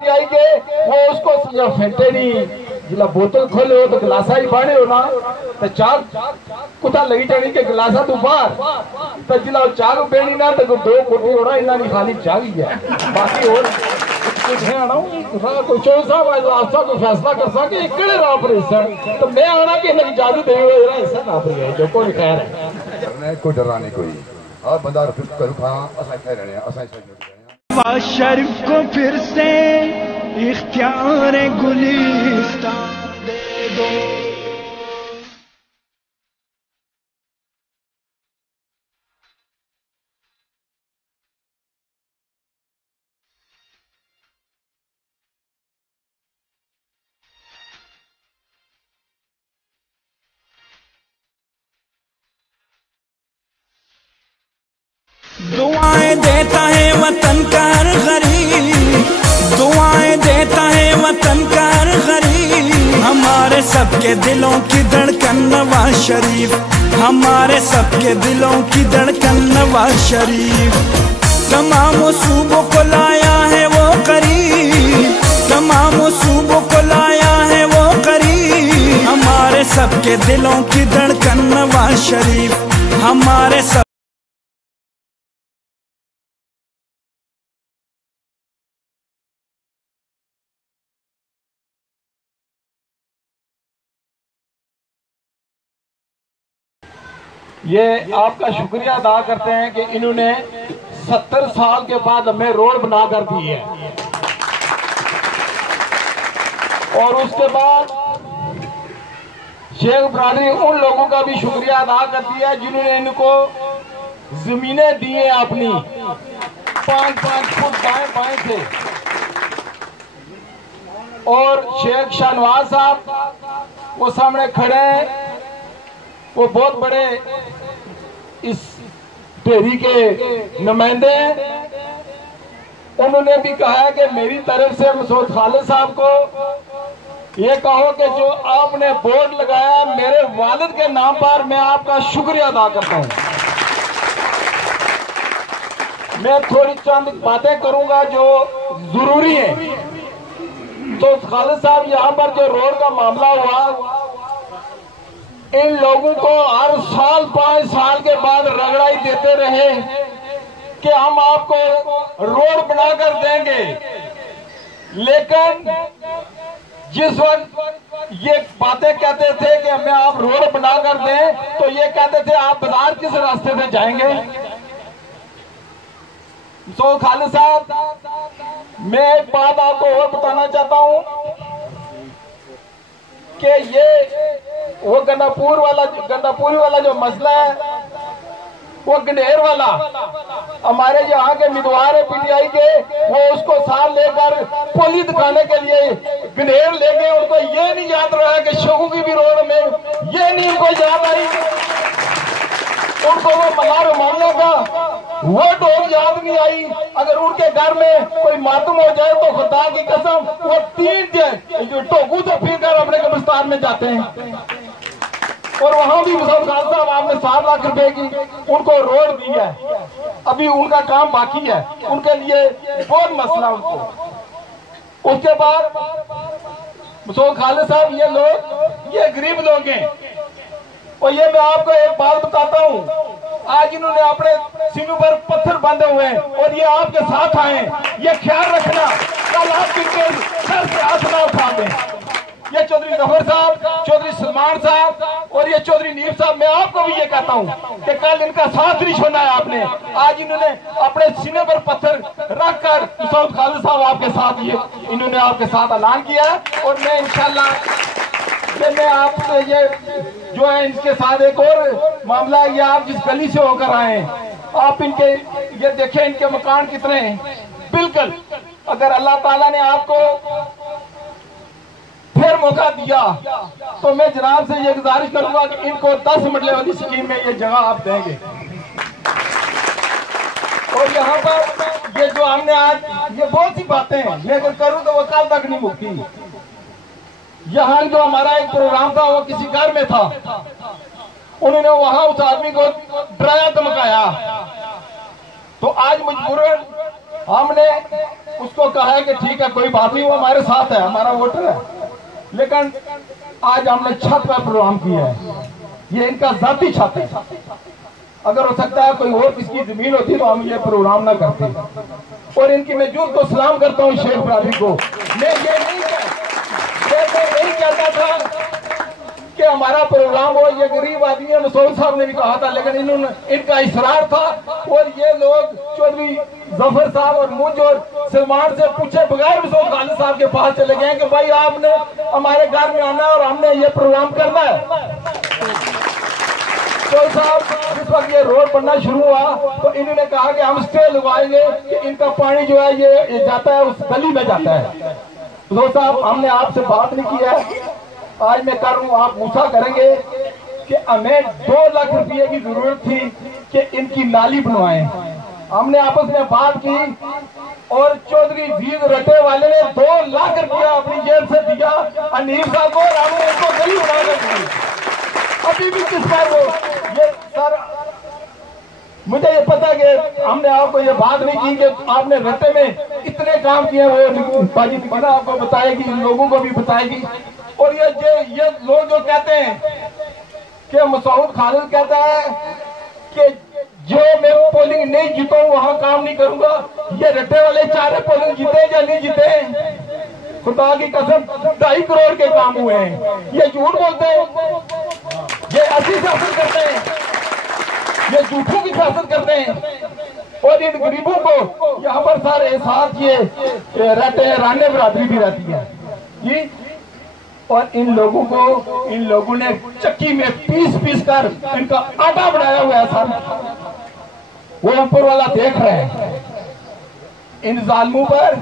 आई के वो उसको फेंटे नहीं जिला बोतल खोले हो तो गिलासा ही बाड़े हो ना तो चार कुता लगी जानी के गिलासा तू बाहर तो जिला चार बेनी ना तो दो कोटी होना इना नहीं खाली चाह ही है बाकी और कुछ है आना कोई चौधरी साहब आपसा कोई फैसला कर सके इकड़े राह पर हिस्सा तो मैं आना कि नहीं जादू दे हुए हिस्सा ना पर गए जो कोई खैर है डरने कोई डरा नहीं कोई और बंदा करू खा असा कह रहे हैं असा नवाज शरीफ को फिर से इख्तियार गुलिस्तान दे दो। दुआएं देता है वतन का हर गरीब, दुआएं देता है वतन का हर गरीब। हमारे सबके दिलों की धड़कन नवाज शरीफ, हमारे सबके दिलों की धड़कन नवाज शरीफ। तमाम सूबों को लाया है वो करीब, तमाम सूबों को लाया है वो करीब। हमारे सबके दिलों की धड़कन नवाज शरीफ, हमारे सब ये आपका शुक्रिया अदा करते हैं कि इन्होंने 70 साल के बाद हमें रोड बना कर दी है और उसके बाद शेख बरादरी उन लोगों का भी शुक्रिया अदा करती है जिन्होंने इनको जमीनें दी हैं अपनी 5-5 फुट दाएं बाएं से। और शेख शाहनवाज साहब वो सामने खड़े हैं, वो बहुत बड़े इस ढेरी के नुमाइंदे हैं। उन्होंने भी कहा है कि मेरी तरफ से मसूद खालिद साहब को ये कहो कि जो आपने बोर्ड लगाया मेरे वालिद के नाम पर, मैं आपका शुक्रिया अदा करता हूं। मैं थोड़ी चंद बातें करूंगा जो जरूरी है। तो खालिद साहब यहां पर जो रोड का मामला हुआ, इन लोगों को हर साल 5 साल के बाद रगड़ाई देते रहे कि हम आपको रोड बनाकर देंगे, लेकिन जिस वक्त ये बातें कहते थे कि हमें आप रोड बनाकर दें तो ये कहते थे आप बाजार किस रास्ते से जाएंगे। तो खालिद साहब, मैं एक बात आपको और बताना चाहता हूं कि ये वो गंडापुरी वाला जो मसला है, वो गंडेर वाला, हमारे यहाँ के उम्मीदवार है पीटीआई के, वो उसको साथ लेकर पोली दिखाने के लिए गंडेर ले गए। उनको ये नहीं याद रहा कि शोगू की भी रोड में ये नहीं उनको याद आई, उनको वो मल्हार मामले का वो डोर याद नहीं आई। अगर उनके घर में कोई मातम हो जाए तो खुदा की कसम वो 3 टोकू से फिर कर अपने कब्रिस्तान में जाते हैं। और वहां भी मुसलमान साहब आपने 7 लाख रुपए की उनको रोड दी है, अभी उनका काम बाकी है, उनके लिए बहुत मसला उनको। उसके बाद मुसलमान खालिद साहब, ये लोग ये गरीब लोग हैं और ये मैं आपको एक बात बताता हूँ, आज इन्होंने अपने सीनों पर पत्थर बांधे हुए हैं और ये आपके साथ आए, ये ख्याल रखना कल आप इनके सर से हाथ ना उठा दें। ये चौधरी जफर साहब, चौधरी सलमान साहब और ये चौधरी नीर साहब, मैं आपको भी ये कहता हूँ कि कल इनका साथ नहीं छोड़ना है आपने। आज इन्होंने अपने सीने पर पत्थर रखकर मुसौद खालिद साहब आपके साथ, ये इन्होंने आपके साथ ऐलान किया है। और मैं इंशाल्लाह मैं आपसे ये जो है इनके साथ एक और मामला है, ये आप जिस गली से होकर आए आप इनके ये देखें इनके मकान कितने हैं। बिल्कुल अगर अल्लाह ताला ने आपको फिर मौका दिया तो मैं जनाब से ये गुजारिश करूंगा कि इनको 10 मरले वाली स्कीम में ये जगह आप देंगे। और यहाँ पर ये जो हमने आज ये बहुत सी बातें हैं, मैं अगर करूँ तो वो कल तक नहीं मुकती। यहाँ जो हमारा एक प्रोग्राम था वो किसी घर में था, उन्होंने वहां उस आदमी को डराया धमकाया, तो आज मजबूरन हमने उसको कहा है कि ठीक है कोई बात नहीं, वो हमारे साथ है, हमारा वोटर है, लेकिन आज हमने छत पर प्रोग्राम किया है, ये इनका जाती छत है। अगर हो सकता है कोई और किसकी जमीन होती तो हम ये प्रोग्राम ना करते। और इनकी मैं जूत को सलाम करता हूँ शेख बरादरी को। मैं ये नहीं कहता था कि हमारा प्रोग्राम हो, ये गरीब आदमी है, मसूद साहब ने भी कहा था, लेकिन इनका इसरार था। और ये लोग चौधरी जफर साहब और मुझ और सलमान से पूछे बगैर मसूद खालिद साहब के पास चले गए कि भाई आपने हमारे घर में आना है और हमने ये प्रोग्राम करना है। तो साहब इस वक्त ये रोड बनना शुरू हुआ तो इन्होंने कहा कि हम स्टे लगवाएंगे कि इनका पानी जो है ये जाता है उस गली में जाता है। तो साहब हमने आपसे बात नहीं की है, आज मैं कर रहा हूँ, आप गुस्सा करेंगे कि हमें 2 लाख रुपए की जरूरत थी कि इनकी नाली बनवाएं। हमने आपस में बात की और चौधरी जीत रटे वाले ने 2 लाख रुपया अपनी जेब से दिया अनीर साहब को और हमने उनको गली बनाने दी। अभी भी किस बार वो ये सर, मुझे ये पता कि हमने आपको ये बात नहीं की कि आपने रटे में इतने काम किए, वो बाजी निकाला आपको बताएगी, लोगों को भी बताएगी। और ये लोग जो कहते हैं कि मसूद खालिद कहता है कि जो मैं पोलिंग नहीं जीता वहां काम नहीं करूंगा, ये रटे वाले 4 पोलिंग जीते या नहीं जीते, खुदा की कसम 2.5 करोड़ के काम हुए हैं। ये झूठ बोलते हैं, ये ऐसी शासन करते हैं, ये झूठों की शासन करते हैं। और इन गरीबों को यहाँ पर सारे साथ ये रहते हैं, राने बरादरी भी रहती है जी। और इन लोगों ने चक्की में पीस कर इनका आटा बनाया हुआ है सर, वो ऊपर वाला देख रहे हैं। इन जालिमों पर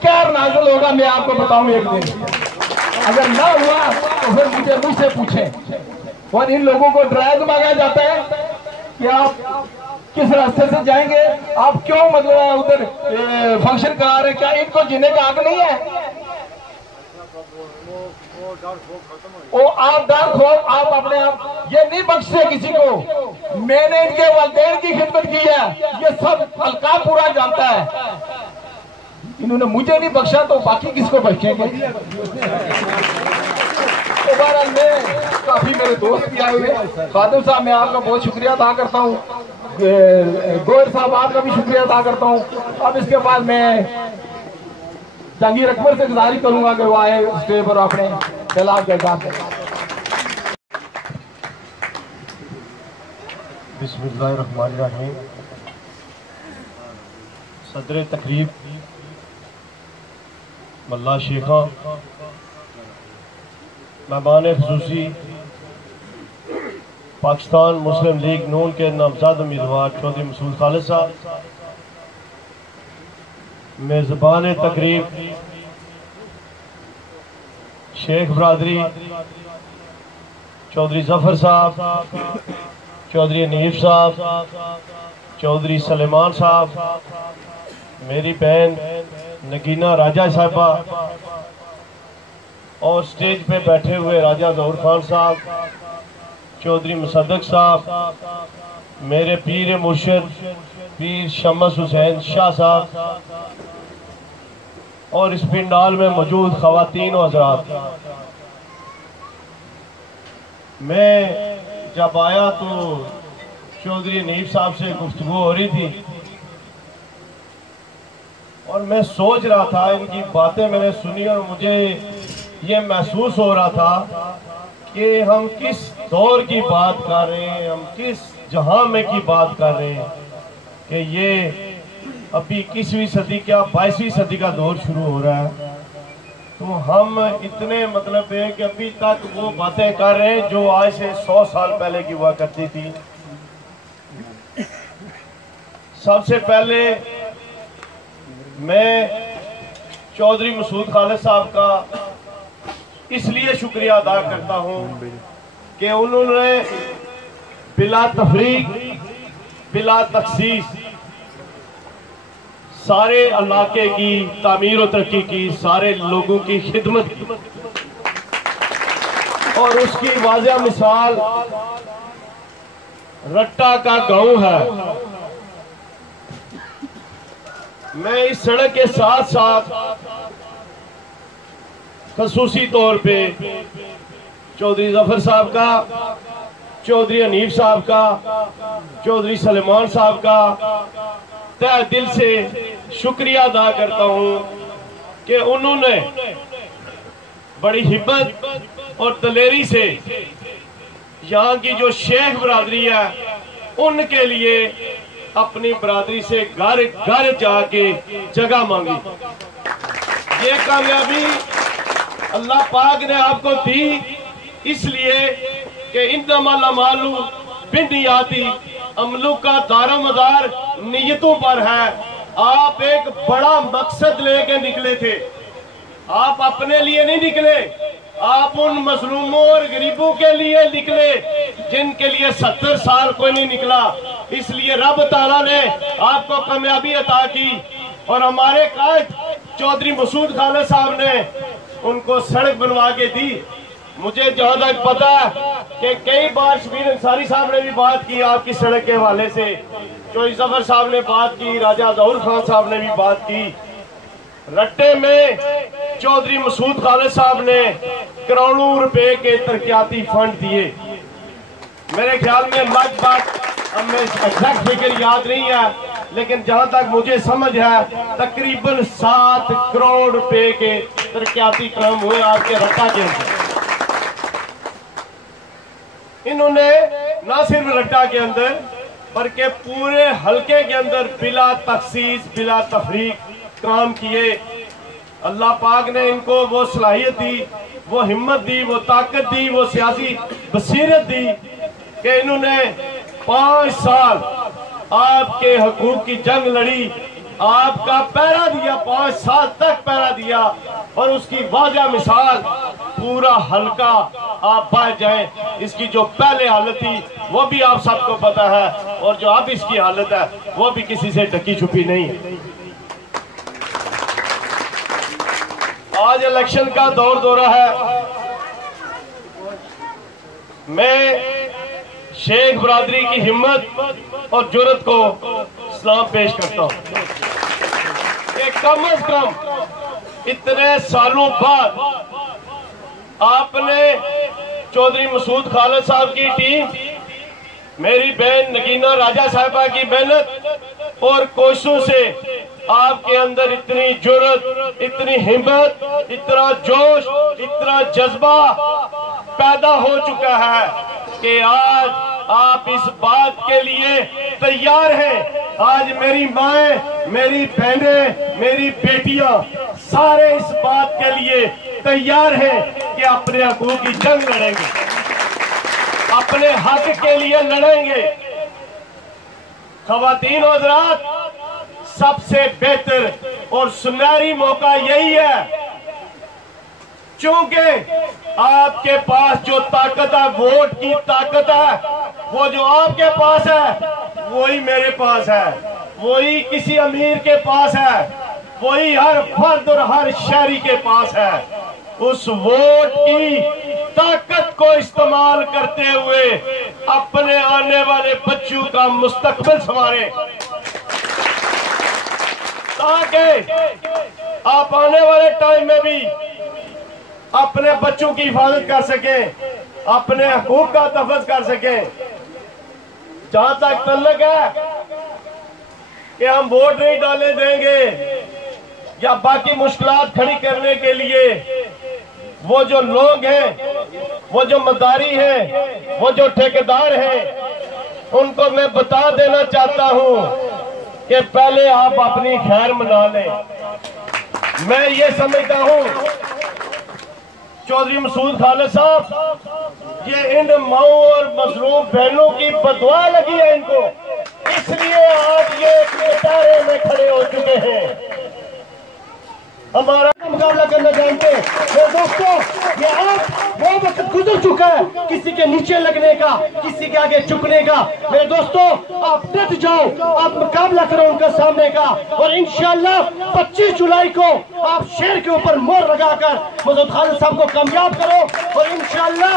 क्या नाज़िल होगा मैं आपको बताऊं एक दिन, अगर ना हुआ तो फिर मुझसे पूछें। और इन लोगों को डराया धमकाया जाता है कि आप किस रास्ते से जाएंगे, आप क्यों मतलब उधर फंक्शन करा रहे, क्या इनको जीने का हक नहीं है? वो आप डर खौफ आप अपने आप ये नहीं बख्शे किसी को। मैंने इनके वालिदैन की खिदमत की है, ये सब हल्का पूरा जानता है। इन्होंने मुझे नहीं बख्शा तो बाकी किसको बख्शेंगे? तो बहरहाल मैं काफी मेरे दोस्त भी आए हुए, खादिम साहब मैं आपका बहुत शुक्रिया अदा करता हूँ, गोयर साहब आपका भी शुक्रिया अदा करता हूँ। अब इसके बाद मैं जहांगीर अकबर से गुजारिश करूंगा कि वो आए स्टेज पर अपने सलाह के साथ। बिस्मिल्लाहिर्रहमानिर्रहीम। सदर तकरीब मल्ला शेखा, मेहमान खुसूसी पाकिस्तान मुस्लिम लीग नून के नामजद उम्मीदवार चौधरी मसूद खालिद साहब, मेज़बान तकरीब शेख बरादरी चौधरी जफर साहब, चौधरी अनीफ साहब, चौधरी सलेमान साहब, मेरी बहन नगीना राजा साहिबा और स्टेज पे बैठे हुए राजा ज़हूर खान साहब, चौधरी मुसद्दक साहब, मेरे पीर मुर्शिद पीर शम्स हुसैन शाह साहब और इस पिंडाल में मौजूद ख़वातीन और हज़रात। मैं जब आया तो चौधरी अनीफ साहब से गुफ्तगू हो रही थी और मैं सोच रहा था, इनकी बातें मैंने सुनी और मुझे ये महसूस हो रहा था कि हम किस दौर की बात कर रहे हैं, हम किस जहां में की बात कर रहे हैं कि ये अभी 21वीं सदी क्या 22वीं सदी का दौर शुरू हो रहा है। तो हम इतने मतलब है कि अभी तक वो बातें कर रहे हैं जो आज से 100 साल पहले की हुआ करती थी। सबसे पहले मैं चौधरी मसूद खालिद साहब का इसलिए शुक्रिया अदा करता हूं कि उन्होंने बिला तफरीक बिला तखसीस सारे इलाके की तामीर और तरक्की की, सारे लोगों की खिदमत की और उसकी वाज़ेह मिसाल रट्टा का गांव है। मैं इस सड़क के साथ साथ खसूसी तौर पे चौधरी जफर साहब का, चौधरी हनीफ साहब का, चौधरी सलेमान साहब का तहे दिल से शुक्रिया अदा करता हूं कि उन्होंने बड़ी हिम्मत और दलेरी से यहाँ की जो शेख बरादरी है उनके लिए अपनी बरादरी से घर घर जाके जगह मांगी। ये कामयाबी अल्लाह पाक ने आपको दी इसलिए कि इन्नमल अमालु बिन्नियाती, अमलों का दारोमदार नियतों पर है। आप एक बड़ा मकसद लेके निकले थे, आप अपने लिए नहीं निकले, आप उन मजलूमों और गरीबों के लिए निकले जिनके लिए 70 साल कोई नहीं निकला। इसलिए रब ताला ने आपको कामयाबी अता की और हमारे कायद चौधरी मसूद खालिद साहब ने उनको सड़क बनवा के दी। मुझे जहां तक पता है कि कई बार शबीर अंसारी साहब ने भी बात की आपकी सड़क के हवाले से, चौधरी जफर साहब ने बात की, राजा जहूर खान साहब ने भी बात की। रट्टे में चौधरी मसूद खालिद साहब ने करोड़ों रुपए के तरक्याती फंड दिए। मेरे ख्याल में लगभग हमें एग्जैक्ट फिगर याद नहीं है, लेकिन जहां तक मुझे समझ है तकरीबन 7 करोड़ रुपए के तरक्याती काम हुए आपके रट्टा के अंदर। इन्होंने ना सिर्फ रट्टा के अंदर बल्कि पूरे हलके के अंदर बिला तखसीस बिला तफरीक काम किए। अल्लाह पाक ने इनको वो सलाहियत दी, वो हिम्मत दी, वो ताकत दी, वो सियासी बसीरत दी कि इन्होंने 5 साल आपके हकूक की जंग लड़ी, आपका पहरा दिया, 5 साल तक पहरा दिया। और उसकी वाज़ह मिसाल पूरा हल्का आप बाहर जाएं, इसकी जो पहले हालत थी वो भी आप सबको पता है, और जो अब इसकी हालत है वो भी किसी से ढकी छुपी नहीं है। आज इलेक्शन का दौर दौरा है। मैं शेख बरादरी की हिम्मत और जुर्रत को सलाम पेश करता हूं कि कम से कम इतने सालों बाद आपने चौधरी मसूद खालिद साहब की टीम, मेरी बहन नगीना राजा साहिबा की मेहनत और कोशिशों से आपके अंदर इतनी जुर्रत, इतनी हिम्मत, इतना जोश, इतना जज्बा पैदा हो चुका है कि आज आप इस बात के लिए तैयार हैं। आज मेरी माएं, मेरी बहनें, मेरी बेटियां सारे इस बात के लिए तैयार हैं कि अपने हकूक की जंग लड़ेंगे, अपने हक के लिए लड़ेंगे। खवातीन और हज़रात, सबसे बेहतर और सुनहरी मौका यही है, चूंकि आपके पास जो ताकत है, वोट की ताकत है, वो जो आपके पास है वही मेरे पास है, वही किसी अमीर के पास है, वही हर फर्द और हर शहरी के पास है। उस वोट की ताकत को इस्तेमाल करते हुए अपने आने वाले बच्चों का मुस्तकबिल संवारें, ताकि आप आने वाले टाइम में भी अपने बच्चों की हिफाजत कर सकें, अपने हकूक का तहफ़्फ़ुज़ कर सकें। जहां तक तल्लक है कि हम वोट नहीं डालने देंगे या बाकी मुश्किलात खड़ी करने के लिए वो जो लोग हैं, वो जो मदारी हैं, वो जो ठेकेदार हैं, उनको मैं बता देना चाहता हूं कि पहले आप अपनी खैर मना लें। मैं ये समझता हूं चौधरी मसूद खालिद साहब, ये इन माओं और मजलूम बहनों की बदुआ लगी है इनको, इसलिए आज ये कतारे में खड़े हो चुके हैं। हमारा मुकाबला करना जानते हैं। मेरे दोस्तों, ये आप वो वक्त गुजर चुका है किसी के नीचे लगने का, किसी के आगे झुकने का। मेरे दोस्तों, आप डट जाओ, आप मुकाबला करो उनका सामने का, और इंशाल्लाह 25 जुलाई को आप शेर के ऊपर मोहर लगाकर मसूद खालिद साहब को कामयाब करो, और इंशाल्लाह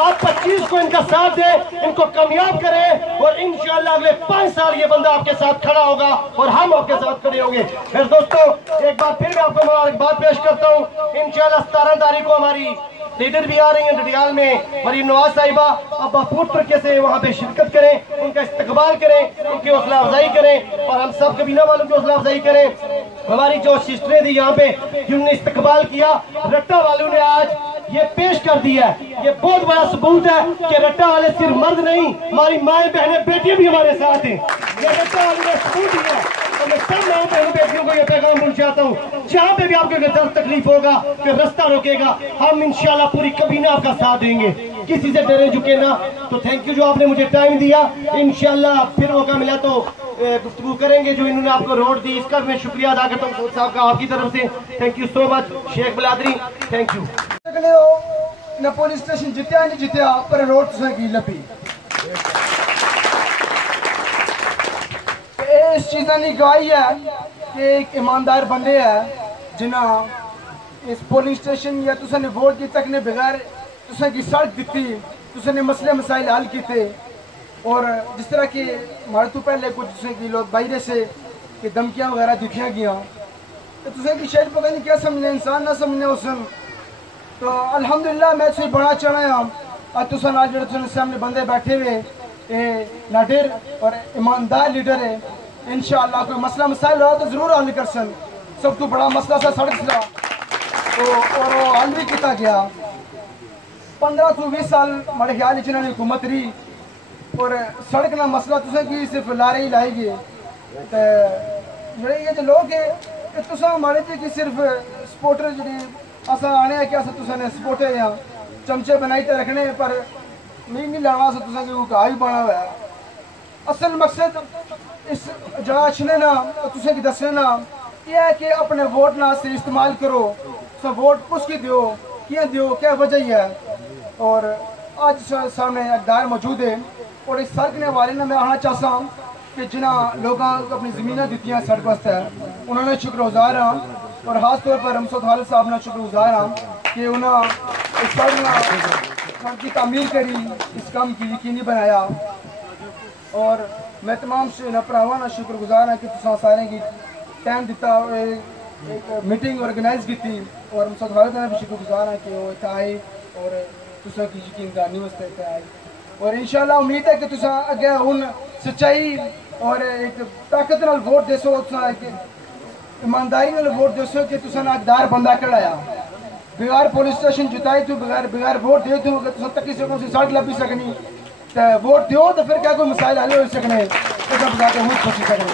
आप 25 को इनका साथ दें, इनको कामयाब करें, और इंशाल्लाह अगले 5 साल ये बंदा आपके साथ खड़ा होगा और हम आपके साथ खड़े होंगे। मेरे दोस्तों, एक बार फिर मैं आपको मुबारकबाद पेश करता हूँ। इंशाल्लाह 17 तारीख को हमारी लीडर भी आ रही हैं डडियाल में, मरीम नवाज साहिबा। अब भरपूर तरीके से वहाँ पे शिरकत करें, उनका इस्तकबाल करें, उनकी हौसला अफजाई करें, और हम सब कबीना वालों की हौसला अफजाई करें। हमारी जो सिस्टरें थी यहाँ पे जिन्होंने इस्तकबाल किया, रट्टा वालों ने आज ये पेश कर दिया है। ये बहुत बड़ा सबूत है कि रट्टा वाले सिर्फ मर्द नहीं, हमारी माएँ बहनें बेटियां भी हमारे साथ हैं। ये रट्टा वाले ने सबूत दिया। तो मैं सब माओ बहनों बेटियों को ये पैगाम पहुंचाता हूँ, जहाँ पे भी आपको दर्द तकलीफ होगा, फिर रास्ता रोकेगा, हम इंशाल्लाह पूरी कबीना आपका साथ देंगे, किसी से डरे झुके ना। तो थैंक यू जो आपने मुझे टाइम दिया। इंशाल्लाह फिर मौका मिला तो गुफ्तगू करेंगे। जो इन्होंने आपको रोड दी, इसका मैं शुक्रिया अदा करता हूँ साहब का आपकी तरफ से। Thank you so much Sheikh Baladari, thank you. न पुलिस स्टेशन जितया नहीं जितया, पर रोड की लपी इस चीज़ा की गवाही है कि एक ईमानदार बंदे है जिन्हें इस पोलिंग स्टेशन या तुसने वोट की तक ने बगैर तुसें की सड़क दी, तुसने मसले मसाइल हल किए। और जिस तरह की हमारे तो पहले कुछ तुसें की लोग बाहर से कि धमकियाँ वगैरह दिखियाँ गया, तो तुसें की शायद पता नहीं क्या समझने, इंसान ना समझने उसन। तो अल्हम्दुलिल्लाह मैं तुझे बड़ा चाहना और तुसन आज जो सामने बंदे बैठे हुए नाडिर और ईमानदार लीडर है। इंशाअल्लाह कोई मसला मसाइल रहा तो जरूर हल कर सन। सब तो बड़ा मसला था सड़क का, तो और वो हल भी किया गया। 15 से 20 साल मेरे ख्याल जिन्होंने हुकूमत रही, और सड़क का मसला तुसें की सिर्फ लारे ही लाएगी। तो ये जो लोग है तुसा हमारे की सिर्फ सपोर्टर जी असा आने है कि अस तुसें सपोर्टर या चमचे बनाई तो रखने, पर नहीं लाना अस तुसें की घा ही बना हुआ है। असल मकसद इस जगह अच्छने ना तुसें की दसने ना यह है कि अपने वोट ना से इस्तेमाल करो। तो वोट उसकी दियो, क्या दियो, क्या वजह है। और आज सामने अकदार मौजूद है, और इस सड़क ने वाले ने मैं आना चाहता हूँ कि जिन्हें लोगों को अपनी ज़मीनें दी सड़क वास्ते उन्होंने शुक्रगुजार हाँ, और ख़ास तौर पर मसूद खालिद साहब ने शुक्रगुजार हाँ कि उन्होंने इस सड़क की तामीर करी, इस काम की यकीनी बनाया। और मैं तमाम भरावां का शुक्रगुजार हाँ कि तुसा सारे की टाइम दिता, एक मीटिंग ऑर्गेनाइज की थी, और मसूद खालिद ने भी शुक्रगुजार हाँ कि वो इतना आए और तुसा की यकीन करने वास्ते इतना आए। और इंशाल्लाह उम्मीद है कि तुसा अगे हुन सच्चाई और एक ताकत नाल वोट देसो, ईमानदारी नाल वोट देसो कि तुसा अकदार बंदा कढ़ाया। बगैर पुलिस स्टेशन जिताए तो बगैर वोट दे तो अगर तुसा तकी सको सड़क लभी सकनी, तो वोट दियो तो फिर क्या कोई मसाइल हल हो सकने, तो सब जाके खुशी सकने।